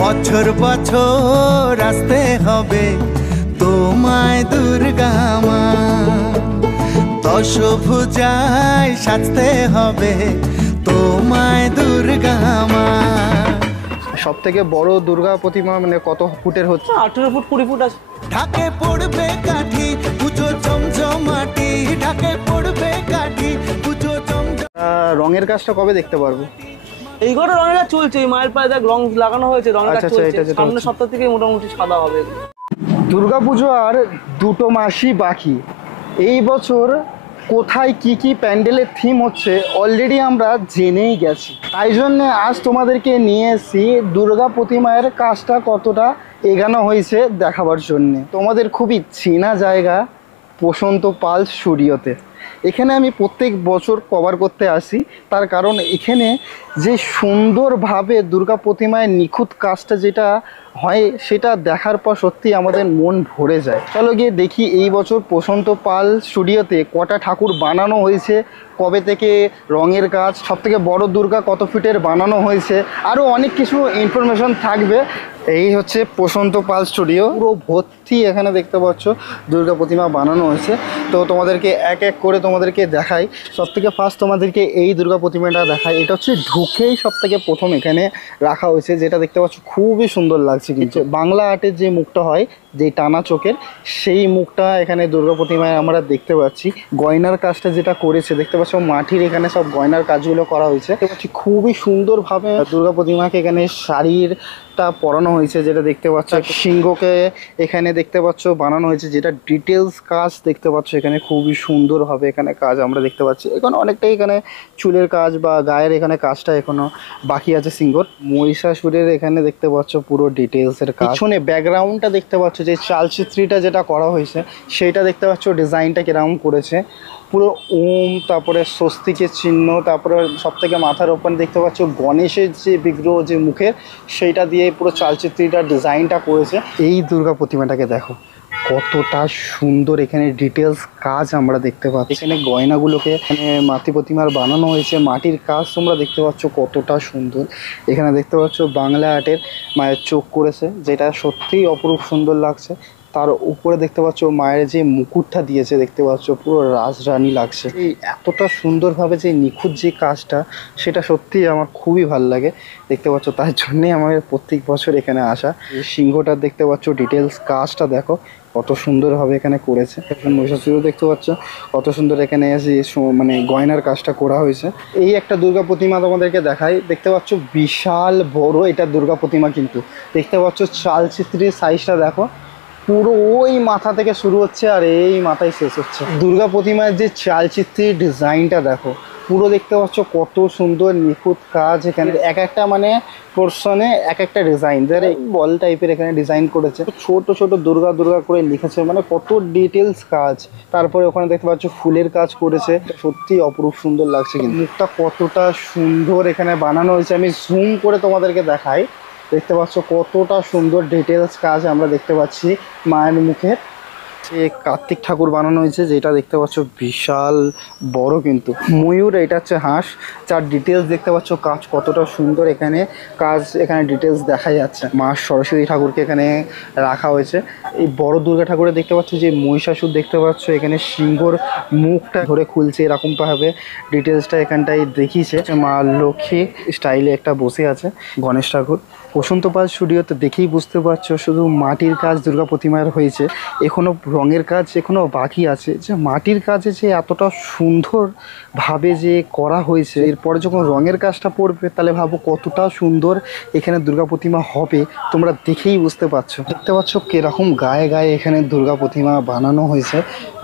বছর বছর আসতে হবে তোমায় দুর্গা মা, দশভুজায় সাজতে হবে তোমায় দুর্গা মা। সব থেকে বড় দুর্গা প্রতিমা মানে কত ফুটের হচ্ছে? 18 ফুট 20 ফুট আছে। ঢাকে পড়বে কাঠি পুজো জমজমাটি, ঢাকে পড়বে কাঠি পুজো জমজম। রঙের কাজটা কবে দেখতে পারবো? এই ঘরে রঙের কাজ চলছে, এই মায়ের পায়ে দেখ রং লাগানো হয়েছে, রঙের কাজ চলছে। সামনের সপ্তাহ থেকে মোটামুটি সাদা হবে। দুর্গাপুজো আর 2 মাসই বাকি। এই বছর কোথায় কি কি প্যান্ডেলের থিম হচ্ছে অলরেডি আমরা জেনেই গেছি, তাই জন্য আজ তোমাদেরকে নিয়ে এসেছি দুর্গা প্রতিমায়ের কাজটা কতটা এগানো হয়েছে দেখাবার জন্যে। তোমাদের খুবই চেনা জায়গা প্রশান্ত পাল স্টুডিওতে। এখানে আমি প্রত্যেক বছর কভার করতে আসি, তার কারণ এখানে যে সুন্দরভাবে দুর্গা প্রতিমায় নিখুঁত কাজটা যেটা হয় সেটা দেখার পর সত্যি আমাদের মন ভরে যায়। চলো গিয়ে দেখি এই বছর প্রশান্ত পাল স্টুডিওতে কটা ঠাকুর বানানো হয়েছে, কবে থেকে রঙের কাজ, সবথেকে বড় দুর্গা কত ফিটের বানানো হয়েছে, আরও অনেক কিছু ইনফরমেশন থাকবে। এই হচ্ছে প্রশান্ত পাল স্টুডিও, পুরো ভর্তি এখানে দেখতে পাচ্ছ দুর্গা প্রতিমা বানানো হয়েছে। তো তোমাদেরকে এক এক করে তোমাদেরকে দেখাই। সবথেকে ফার্স্ট তোমাদেরকে এই দুর্গা প্রতিমাটা দেখাই। এটা হচ্ছে ঢুকেই সবথেকে প্রথম এখানে রাখা হয়েছে, যেটা দেখতে পাচ্ছ খুবই সুন্দর লাগছে। কিন্তু বাংলা আর্টের যে মুখটা হয়, যে টানা চোখের, সেই মুখটা এখানে দুর্গা প্রতিমায় আমরা দেখতে পাচ্ছি। গয়নার কাজটা যেটা করেছে দেখতে পাচ্ছ, মাটির এখানে সব গয়নার কাজগুলো করা হয়েছে। দেখতে পাচ্ছি খুবই সুন্দরভাবে দুর্গা প্রতিমাকে এখানে শাড়িরটা পরানো হয়েছে, যেটা দেখতে পাচ্ছ। সিংহকে এখানে দেখতে পাচ্ছ বানানো হয়েছে, যেটা ডিটেলস কাজ দেখতে পাচ্ছ এখানে খুবই সুন্দরভাবে এখানে কাজ আমরা দেখতে পাচ্ছি। এখানে অনেকটাই এখানে চুলের কাজ বা গায়ের এখানে কাজটা এখনো বাকি আছে সিংহর। মহিষাসুরের এখানে দেখতে পাচ্ছ পুরো ডিটেলসের কাজ। পিছনে ব্যাকগ্রাউন্ডটা দেখতে পাচ্ছ, যে চালচিত্রীটা যেটা করা হয়েছে সেইটা দেখতে পাচ্ছ ডিজাইনটা কিরকম করেছে। পুরো ওম, তারপরে স্বস্তিকের চিহ্ন, তারপরে সবথেকে মাথার ওপর দেখতে পাচ্ছ গণেশের যে বিগ্রহ যে মুখের, সেইটা দিয়ে পুরো চালচিত্রীটা ডিজাইনটা করেছে। এই দুর্গা প্রতিমাটাকে দেখো কতটা সুন্দর এখানে ডিটেলস কাজ আমরা দেখতে পাচ্ছি। এখানে গয়নাগুলোকে এখানে মাতৃ প্রতিমার বানানো হয়েছে, মাটির কাজ তোমরা দেখতে পাচ্ছ কতটা সুন্দর। এখানে দেখতে পাচ্ছ বাংলা আর্টের মায়ের চোখ করেছে, যেটা সত্যিই অপরূপ সুন্দর লাগছে। তার উপরে দেখতে পাচ্ছ মায়ের যে মুকুটটা দিয়েছে, দেখতে পাচ্ছ পুরো রাজরানী লাগছে। এই এতটা সুন্দরভাবে যে নিখুঁত যে কাজটা, সেটা সত্যিই আমার খুবই ভালো লাগে দেখতে পাচ্ছ। তার জন্যই আমাদের প্রত্যেক বছর এখানে আসা। এই সিংহটা দেখতে পাচ্ছ ডিটেলস কাজটা দেখো কত সুন্দরভাবে এখানে করেছে। মহিষাসুরও দেখতে পাচ্ছ কত সুন্দর এখানে এসে মানে গয়নার কাজটা করা হয়েছে। এই একটা দুর্গা প্রতিমা তোমাদেরকে দেখাই, দেখতে পাচ্ছ বিশাল বড় এটা দুর্গা প্রতিমা, কিন্তু দেখতে পাচ্ছ চালচিত্রের সাইজটা দেখো, পুরো ওই মাথা থেকে শুরু হচ্ছে আর এই মাথায় শেষ হচ্ছে। দুর্গা প্রতিমার যে চালচিত্রের ডিজাইনটা দেখো, পুরো দেখতে পাচ্ছ কত সুন্দর নিখুঁত কাজ। এখানে এক একটা মানে পোর্শনে এক একটা ডিজাইন, যারা বল টাইপের এখানে ডিজাইন করেছে, ছোট ছোট দুর্গা দুর্গা করে লিখেছে, মানে কত ডিটেলস কাজ। তারপরে ওখানে দেখতে পাচ্ছ ফুলের কাজ করেছে, সত্যি অপরূপ সুন্দর লাগছে। কিন্তু মুখটা কতটা সুন্দর এখানে বানানো হয়েছে, আমি জুম করে তোমাদেরকে দেখাই। দেখতে পাচ্ছ কতটা সুন্দর ডিটেলস কাজ আমরা দেখতে পাচ্ছি মায়ের মুখের। যে কার্তিক ঠাকুর বানানো হয়েছে, যেটা দেখতে পাচ্ছ বিশাল বড়, কিন্তু ময়ূর, এটা হচ্ছে হাঁস, যার ডিটেলস দেখতে পাচ্ছ কাজ কতটা সুন্দর এখানে কাজ, এখানে ডিটেলস দেখা যাচ্ছে। মা সরস্বতী ঠাকুরকে এখানে রাখা হয়েছে। এই বড় দুর্গা ঠাকুরে দেখতে পাচ্ছ যে মহিষাসুর দেখতে পাচ্ছ এখানে সিংহর মুখটা ধরে খুলছে, এরকমভাবে ডিটেলসটা এখানটায় দেখিয়েছে। মা লক্ষ্মী স্টাইলে একটা বসে আছে। গণেশ ঠাকুর প্রশান্ত পাল স্টুডিওতে দেখেই বুঝতে পারছো শুধু মাটির কাজ দুর্গা প্রতিমার হয়েছে, এখনো রঙের কাজ এখনো বাকি আছে। যে মাটির কাজে যে এতটা সুন্দরভাবে যে করা হয়েছে, এরপরে যখন রঙের কাজটা পড়বে তাহলে ভাবো কতটা সুন্দর এখানে দুর্গা প্রতিমা হবে, তোমরা দেখেই বুঝতে পারছো। দেখতে পাচ্ছ কিরকম গায়ে গায়ে এখানে দুর্গা প্রতিমা বানানো হয়েছে।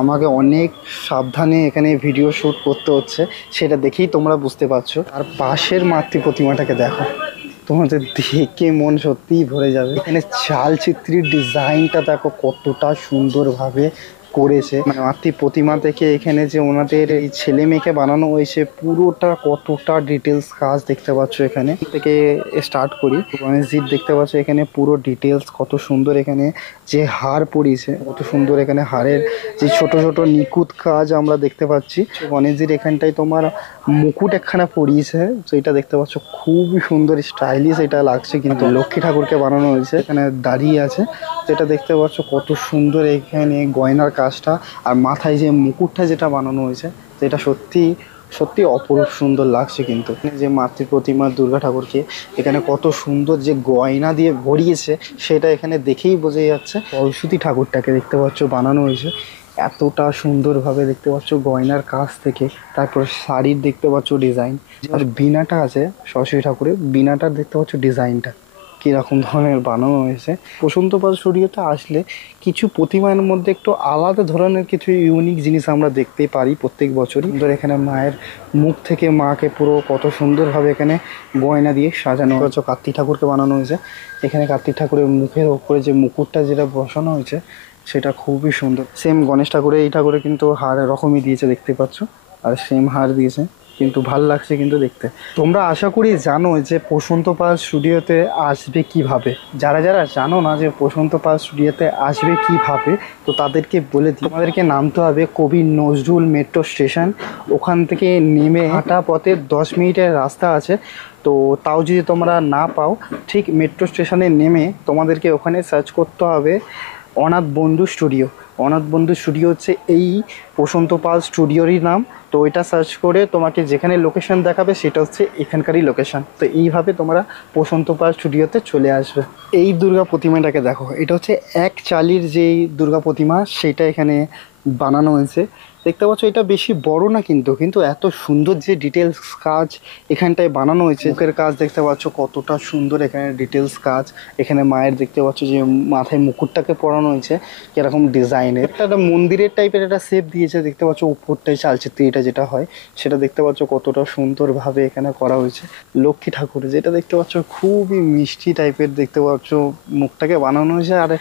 আমাকে অনেক সাবধানে এখানে ভিডিও শ্যুট করতে হচ্ছে, সেটা দেখেই তোমরা বুঝতে পারছো। আর পাশের মাতৃ প্রতিমাটাকে দেখো, তোমাদের দেখে মন সত্যিই ভরে যাবে। এখানে চালচিত্রের ডিজাইনটা দেখো কতটা সুন্দরভাবে করেছে, মানে মাতৃ প্রতিমা থেকে এখানে যে ওনাদের এই ছেলে মেয়েকে বানানো হয়েছে পুরোটা কতটা ডিটেলস কাজ দেখতে পাচ্ছ। এখানে থেকে স্টার্ট করি, গণেশজির দেখতে পাচ্ছ এখানে পুরো ডিটেলস কত সুন্দর, এখানে যে হার পরিয়েছে কত সুন্দর, এখানে হারের যে ছোট ছোট নিখুঁত কাজ আমরা দেখতে পাচ্ছি। গণেশজির এখানটায় তোমার মুকুট একখানা পরিয়েছে, তো এটা দেখতে পাচ্ছ খুবই সুন্দর স্টাইলিশ এটা লাগছে। কিন্তু লক্ষ্মী ঠাকুরকে বানানো হয়েছে, এখানে দাঁড়িয়ে আছে, যেটা দেখতে পাচ্ছ কত সুন্দর এখানে গয়নার কাজটা, আর মাথায় যে মুকুটটা যেটা বানানো হয়েছে যেটা সত্যি সত্যি অপরূপ সুন্দর লাগছে। কিন্তু যে মাতৃ প্রতিমা দুর্গা ঠাকুরকে এখানে কত সুন্দর যে গয়না দিয়ে ভরিয়েছে সেটা এখানে দেখেই বোঝা যাচ্ছে। সরস্বতী ঠাকুরটাকে দেখতে পাচ্ছ বানানো হয়েছে এতটা সুন্দরভাবে, দেখতে পাচ্ছ গয়নার কাজ থেকে, তারপর শাড়ির দেখতে পাচ্ছ ডিজাইন, আর বিনাটা আছে সরস্বতী ঠাকুরের, বিনাটার দেখতে পাচ্ছ ডিজাইনটা কীরকম ধরনের বানানো হয়েছে। বসন্ত পাল স্টুডিওতে আসলে কিছু প্রতিমার মধ্যে একটু আলাদা ধরনের কিছু ইউনিক জিনিস আমরা দেখতে পারি প্রত্যেক বছরই। সুন্দর এখানে মায়ের মুখ থেকে মাকে পুরো কত সুন্দরভাবে এখানে গয়না দিয়ে সাজানো হয়েছে। কার্তিক ঠাকুরকে বানানো হয়েছে, এখানে কার্তিক ঠাকুরের মুখের ওপরে যে মুকুটটা যেটা বসানো হয়েছে সেটা খুবই সুন্দর। সেম গণেশ ঠাকুরের এই ঠাকুরে কিন্তু হার এরকমই দিয়েছে দেখতে পাচ্ছ, আর সেম হার দিয়েছে, কিন্তু ভাল লাগছে কিন্তু দেখতে। তোমরা আশা করি জানো যে বসন্ত পাল স্টুডিওতে আসবে কিভাবে। যারা যারা জানো না যে বসন্ত পাল স্টুডিওতে আসবে কিভাবে, তো তাদেরকে বলে দিই, তোমাদেরকে নামতে হবে কবি নজরুল মেট্রো স্টেশন। ওখান থেকে নেমে হাঁটা পথে 10 মিনিটের রাস্তা আছে। তো তাও যদি তোমরা না পাও, ঠিক মেট্রো স্টেশনে নেমে তোমাদেরকে ওখানে সার্চ করতে হবে অনাথ বন্ধু স্টুডিও। অনাথ বন্ধু স্টুডিও হচ্ছে এই বসন্ত পাল স্টুডিওরই নাম। তো এটা সার্চ করে তোমাকে যেখানে লোকেশন দেখাবে সেটা হচ্ছে এখানকারই লোকেশন। তো এইভাবে তোমরা বসন্ত পাল স্টুডিওতে চলে আসবে। এই দুর্গা প্রতিমাটাকে দেখো, এটা হচ্ছে এক চালির যেই দুর্গা প্রতিমা সেটা এখানে বানানো হয়েছে। দেখতে পাচ্ছ এটা বেশি বড় না, কিন্তু এত সুন্দর যে ডিটেলস কাজ এখানটায় বানানো হয়েছে। মুখের কাজ দেখতে পাচ্ছ কতটা সুন্দর, এখানে ডিটেলস কাজ। এখানে মায়ের দেখতে পাচ্ছ যে মাথায় মুকুটটাকে পরানো হয়েছে কিরকম ডিজাইনের, একটা মন্দিরের টাইপের একটা শেপ দিয়েছে দেখতে পাচ্ছ। উপরটায় চালচিত্রিটা যেটা হয় সেটা দেখতে পাচ্ছ কতটা সুন্দরভাবে এখানে করা হয়েছে। লক্ষ্মী ঠাকুর যেটা দেখতে পাচ্ছ খুবই মিষ্টি টাইপের দেখতে পাচ্ছ, মুখটাকে বানানো হয়েছে আর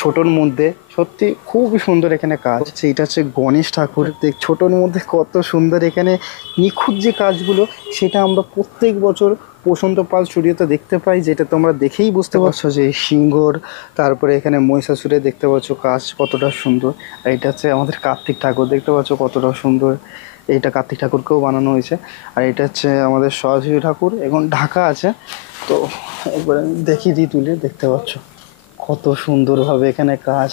ছোটোর মধ্যে, সত্যি খুবই সুন্দর এখানে কাজ। এটা হচ্ছে গণেশ ঠাকুর, ছোটোর মধ্যে কত সুন্দর এখানে নিখুঁত যে কাজগুলো সেটা আমরা প্রত্যেক বছর বসন্ত পাল স্টুডিওতে দেখতে পাই, যেটা তোমরা দেখেই বুঝতে পারছো যে সিংহর, তারপরে এখানে মহিষাসুরে দেখতে পাচ্ছ কাজ কতটা সুন্দর। আর এটা হচ্ছে আমাদের কার্তিক ঠাকুর, দেখতে পাচ্ছ কতটা সুন্দর, এইটা কার্তিক ঠাকুরকেও বানানো হয়েছে। আর এটা হচ্ছে আমাদের সরস্বতী ঠাকুর, এখন ঢাকা আছে। তো একবার দেখিয়ে দিই তুলে, দেখতে পাচ্ছ কত সুন্দরভাবে এখানে কাজ।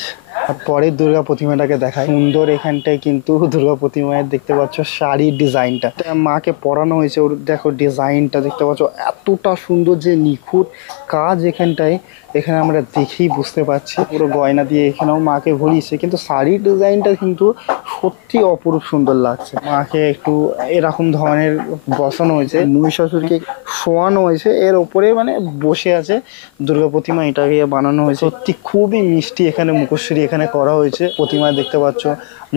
আর পরের দুর্গা প্রতিমাটাকে দেখায় সুন্দর, এখানটায় কিন্তু দুর্গা প্রতিমায় দেখতে পাচ্ছ শাড়ির ডিজাইনটা মাকে পরানো হয়েছে, ওর দেখো ডিজাইনটা দেখতে পাচ্ছ এতটা সুন্দর যে নিখুঁত কাজ এখানটায়, এখানে আমরা দেখেই বুঝতে পারছি। পুরো গয়না দিয়ে এখানেও মাকে ভরিয়েছে, কিন্তু শাড়ির ডিজাইনটা কিন্তু সত্যি অপরূপ সুন্দর লাগছে। মাকে একটু এরকম ধরনের বসানো হয়েছে, মহিষাসুরকে শোয়ানো হয়েছে, এর ওপরে মানে বসে আছে দুর্গা প্রতিমা, এটাকে বানানো হয়েছে। সত্যি খুবই মিষ্টি এখানে মুখশ্রী এখানে করা হয়েছে। প্রতিমায় দেখতে পাচ্ছ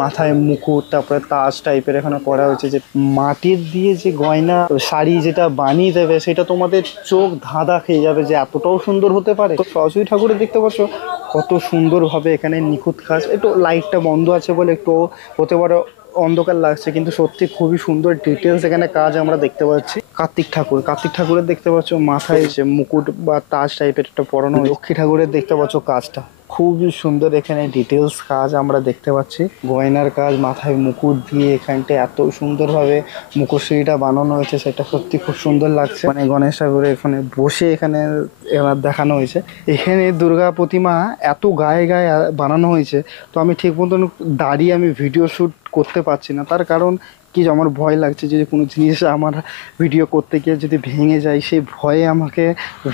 মাথায় মুকুট, তারপরে তাজ টাইপের এখানে করা হয়েছে। যে মাটির দিয়ে যে গয়না শাড়ি যেটা বানিয়ে দেবে সেটা তোমাদের চোখ ধাঁধা খেয়ে যাবে যে এতটাও সুন্দর হতে পারে। তো সরস্বতী ঠাকুরের দেখতে পাচ্ছ কত সুন্দরভাবে এখানে নিখুঁত কাজ। একটু লাইটটা বন্ধ আছে বলে একটু হতে পারে অন্ধকার লাগছে, কিন্তু সত্যি খুবই সুন্দর ডিটেলস এখানে কাজ আমরা দেখতে পাচ্ছি। কার্তিক ঠাকুরের দেখতে পাচ্ছ মাথায় যে মুকুট বা তাজ টাইপের একটা পরানো। লক্ষ্মী ঠাকুরের দেখতে পাচ্ছ কাজটা খুবই সুন্দর, এখানে ডিটেলস কাজ আমরা দেখতে পাচ্ছি, গয়নার কাজ, মাথায় মুকুট দিয়ে এখানটা এত সুন্দরভাবে মুখশ্রীটা বানানো হয়েছে, সেটা সত্যি খুব সুন্দর লাগছে। মানে গণেশ ঠাকুরের এখানে বসে এখানে দেখানো হয়েছে। এখানে দুর্গা প্রতিমা এত গায়ে গায়ে বানানো হয়েছে, তো আমি ঠিক মতন দাঁড়িয়ে আমি ভিডিও শ্যুট করতে পারছি না। তার কারণ কি, আমার ভয় লাগছে যে কোনো জিনিস আমার ভিডিও করতে গিয়ে যদি ভেঙে যায়, সেই ভয়ে আমাকে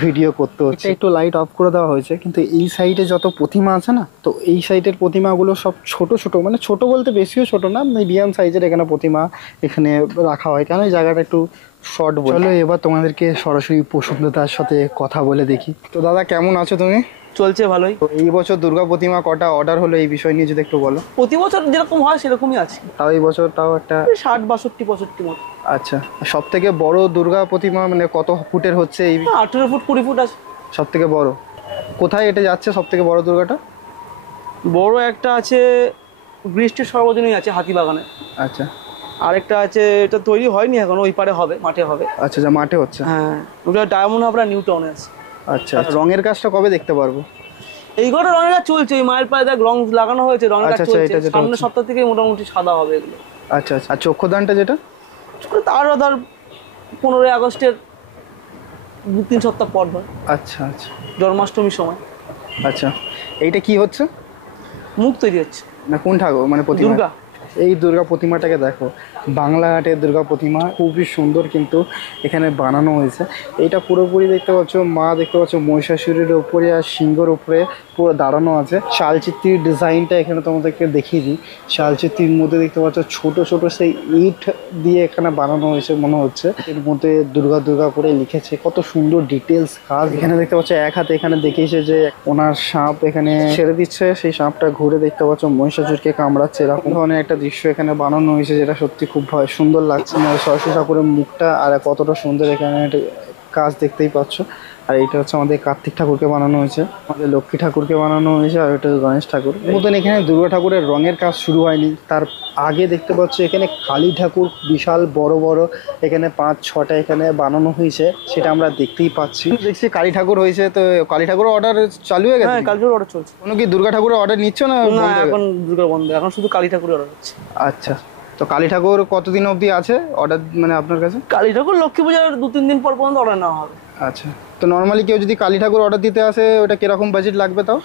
ভিডিও করতে হচ্ছে। একটু লাইট অফ করে দেওয়া হয়েছে, কিন্তু এই সাইডে যত প্রতিমা আছে না, তো এই সাইডের প্রতিমাগুলো সব ছোট ছোট, মানে ছোট বলতে বেশিও ছোট না, মিডিয়াম সাইজের এখানে প্রতিমা এখানে রাখা হয়, কেন এই জায়গাটা একটু শর্ট। চলো এবার তোমাদেরকে সরাসরি প্রসন্নতার সাথে কথা বলে দেখি। তো দাদা কেমন আছো তুমি? চলছে ভালোই। তো এই বছর দুর্গা প্রতিমা কটা অর্ডার হলো, এই বিষয় নিয়ে যদি একটু বলো। প্রতি বছর যেরকম হয় সেরকমই আছে। তাও এই বছর তাও একটা 60, 62, 65 মতো। আচ্ছা, সব থেকে বড় দুর্গা প্রতিমা মানে কত ফুটের হচ্ছে? এই 18 ফুট 20 ফুট আছে সব থেকে বড়। কোথায় এটা যাচ্ছে সব থেকে বড় দুর্গাটা? বড় একটা আছে বৃষ্টির সর্বজনীন আছে হাতিবাগানে। আচ্ছা আরেকটা আছে, এটা তৈরি হয়নি এখন, ওই পারে হবে, মাঠে হবে। আচ্ছা, যা মাঠে হচ্ছে। হ্যাঁ, ওটা ডায়মন্ড হাবড়া নিউ টাউনে আছে। আচ্ছা, রঙের কাজটা কবে দেখতে পারবো? এই ঘরে রঙের কাজ চলছে, ওই মায়ের পায়ে দেখ রং লাগানো হয়েছে, রঙের কাজ চলছে। সামনের সপ্তাহ থেকে মোটামুটি সাদা হবে এগুলো। আচ্ছা আচ্ছা। আর চক্ষুদানটা যেটা, তারও ধর 15ই আগস্টের 2-3 সপ্তাহ পর ধর। আচ্ছা আচ্ছা, জন্মাষ্টমীর সময়। আচ্ছা, এইটা কি হচ্ছে? মুখ তৈরি হচ্ছে। না কোন ঠাকুর, মানে প্রতিমা? দুর্গা। এই দুর্গা প্রতিমাটাকে দেখো, বাংলা হাটের দুর্গা প্রতিমা, খুবই সুন্দর কিন্তু এখানে বানানো হয়েছে। এইটা পুরোপুরি দেখতে পাচ্ছ, মা দেখতে পাচ্ছ মহিষাসুরের উপরে আর সিংহের উপরে পুরো দাঁড়ানো আছে। চালচিত্রির ডিজাইনটা এখানে তোমাদেরকে দেখিয়ে দিই। চালচিত্রির মধ্যে দেখতে পাচ্ছ ছোট ছোট সেই ইট দিয়ে এখানে বানানো হয়েছে মনে হচ্ছে। এর মধ্যে দুর্গা দুর্গা করে লিখেছে, কত সুন্দর ডিটেলস কাজ। এখানে দেখতে পাচ্ছ এক হাতে এখানে দেখিয়েছে যে ওনার সাপ এখানে ছেড়ে দিচ্ছে, সেই সাপটা ঘুরে দেখতে পাচ্ছ মহিষাসুরকে কামড়াচ্ছে। এরকম ধরনের একটা দৃশ্য এখানে বানানো হয়েছে, যেটা সত্যি খুব সুন্দর লাগছে। সরস্বতী ঠাকুরের মুখটা আর কতটা সুন্দর এখানে কাজ দেখতেই পাচ্ছ। আর এইটা হচ্ছে আমাদের কার্তিক ঠাকুরকে বানানো হয়েছে, আমাদের লক্ষ্মী ঠাকুরকে বানানো হয়েছে, আর এটা গণেশ ঠাকুর। মতন এখানে দুর্গা ঠাকুরের রঙের কাজ শুরু হয়নি, তার আগে দেখতে পাচ্ছ এখানে কালী ঠাকুর বিশাল বড় বড় এখানে 5-6টা এখানে বানানো হয়েছে, সেটা আমরা দেখতেই পাচ্ছি। দেখছি কালী ঠাকুর হয়েছে, তো কালী ঠাকুরের অর্ডার চালু হয়ে গেছে? হ্যাঁ, কালী ঠাকুরের অর্ডার চলছে। কোনো কি দুর্গা ঠাকুরের অর্ডার নিচ্ছ না? না, এখন দুর্গা বন্ধ, এখন শুধু কালী ঠাকুরের অর্ডার হচ্ছে। আচ্ছা, তো কালী ঠাকুর কতদিন অবধি আছে অর্ডার, মানে আপনার কাছে? কালী ঠাকুর লক্ষ্মী পূজার 2-3 দিন পর পর্যন্ত অর্ডার নেওয়া হবে। আচ্ছা, তো নর্মালি কেউ যদি কালী ঠাকুর অর্ডার দিতে আসে, ওটা কিরকম বাজেট লাগবে তাও?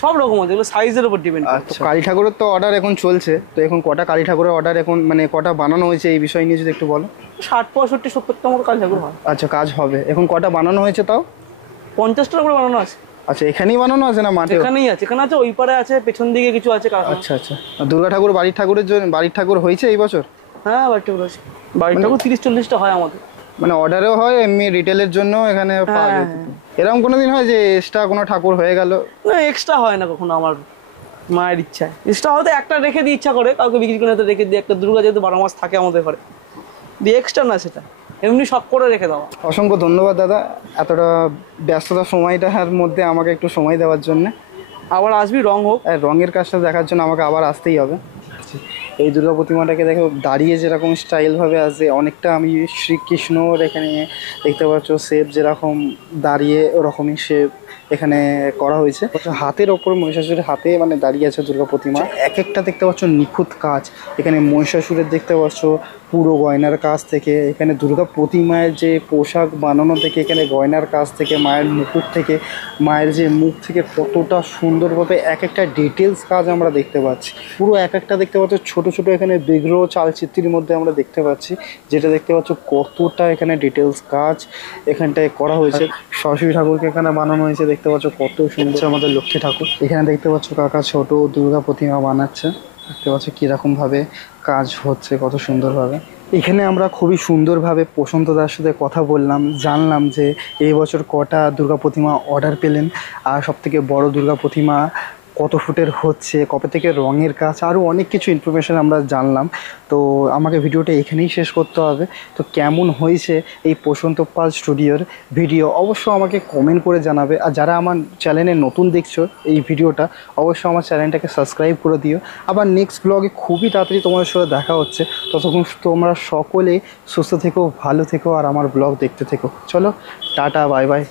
সব রকম আছে, এগুলো সাইজের উপর ডিপেন্ড করে। আচ্ছা, কালী ঠাকুরের তো অর্ডার এখন চলছে, তো এখন কটা কালী ঠাকুরের অর্ডার এখন, মানে কটা বানানো হয়েছে এই বিষয় নিয়ে যদি একটু বলো। 60-65-70টা মতো কালী ঠাকুর হয়। আচ্ছা, কাজ হবে। এখন কটা বানানো হয়েছে তাও? 50টার উপরে বানানো আছে। আচ্ছা, এখানেই বানানো আছে না মাঠে? এখানেই আছে, এখানে আছে, ওই পারে আছে, পেছন দিকে কিছু আছে কারখানা। আচ্ছা আচ্ছা। দুর্গা ঠাকুর বাড়ির ঠাকুরের জন্য, বাড়ির ঠাকুর হয়েছে এই বছর? হ্যাঁ, বাড়ির ঠাকুর আছে। বাড়ির ঠাকুর 30-40টা হয় আমাদের। মানে অর্ডারেও হয়, এমনি রিটেলের জন্য এখানে পাওয়া যায়? এরকম কোনোদিন হয় যে এক্সট্রা কোনো ঠাকুর হয়ে গেল? না, এক্সট্রা হয় না কখনো, আমার মায়ের ইচ্ছায়। এক্সট্রা হয়তো একটা রেখে দিয়ে ইচ্ছা করে, কাউকে বিক্রি করে রেখে দিয়ে, একটা দুর্গা যেহেতু 12 মাস থাকে আমাদের ঘরে, দিয়ে এক্সট্রা না, সেটা এমনি শখ করে রেখে দেওয়া। অসংখ্য ধন্যবাদ দাদা, এতটা ব্যস্ততার সময়টার মধ্যে আমাকে একটু সময় দেওয়ার জন্য। আবার আসবি, রং হোক। রঙের কাজটা দেখার জন্য আমাকে আবার আসতেই হবে। এই দুর্গা প্রতিমাটাকে দেখো, দাঁড়িয়ে যেরকম স্টাইলভাবে আছে, অনেকটা আমি শ্রীকৃষ্ণর এখানে দেখতে পাচ্ছ শেপ যেরকম দাঁড়িয়ে, ওরকমই শেপ এখানে করা হয়েছে। হাতের ওপর মহিষাসুরের হাতে মানে দাঁড়িয়ে আছে দুর্গা প্রতিমা। এক একটা দেখতে পাচ্ছ নিখুঁত কাজ। এখানে মহিষাসুরের দেখতে পাচ্ছ পুরো গয়নার কাজ থেকে, এখানে দুর্গা প্রতিমায়ের যে পোশাক বানানো থেকে, এখানে গয়নার কাজ থেকে, মায়ের মুকুট থেকে, মায়ের যে মুখ থেকে, কতটা সুন্দরভাবে এক একটা ডিটেলস কাজ আমরা দেখতে পাচ্ছি। পুরো এক একটা দেখতে পাচ্ছ ছোট ছোট এখানে বিগ্রহ চালচিত্রের মধ্যে আমরা দেখতে পাচ্ছি, যেটা দেখতে পাচ্ছ কতটা এখানে ডিটেলস কাজ এখানটায় করা হয়েছে। সরস্বতী ঠাকুরকে এখানে বানানো হয়েছে, দেখতে পাচ্ছ কত সুন্দর। আমাদের লক্ষ্মী ঠাকুর এখানে দেখতে পাচ্ছ কাকা ছোট দুর্গা প্রতিমা বানাচ্ছে, দেখতে পাচ্ছ কীরকমভাবে কাজ হচ্ছে, কত সুন্দরভাবে। এখানে আমরা খুবই সুন্দরভাবে প্রশান্ত দার সাথে কথা বললাম, জানলাম যে এই বছর কটা দুর্গা প্রতিমা অর্ডার পেলেন, আর সবথেকে বড় দুর্গা প্রতিমা কত ফুটের হচ্ছে, কবে থেকে রঙের কাজ, আরও অনেক কিছু ইনফরমেশান আমরা জানলাম। তো আমাকে ভিডিওটা এখানেই শেষ করতে হবে। তো কেমন হয়েছে এই প্রশান্ত পাল স্টুডিওর ভিডিও অবশ্য আমাকে কমেন্ট করে জানাবে। আর যারা আমার চ্যানেলে নতুন দেখছো এই ভিডিওটা, অবশ্যই আমার চ্যানেলটাকে সাবস্ক্রাইব করে দিও। আবার নেক্সট ব্লগে খুবই তাড়াতাড়ি তোমাদের সাথে দেখা হচ্ছে। ততক্ষণ তোমরা সকলে সুস্থ থেকো, ভালো থেকো, আর আমার ব্লগ দেখতে থেকো। চলো, টাটা, বাই বাই।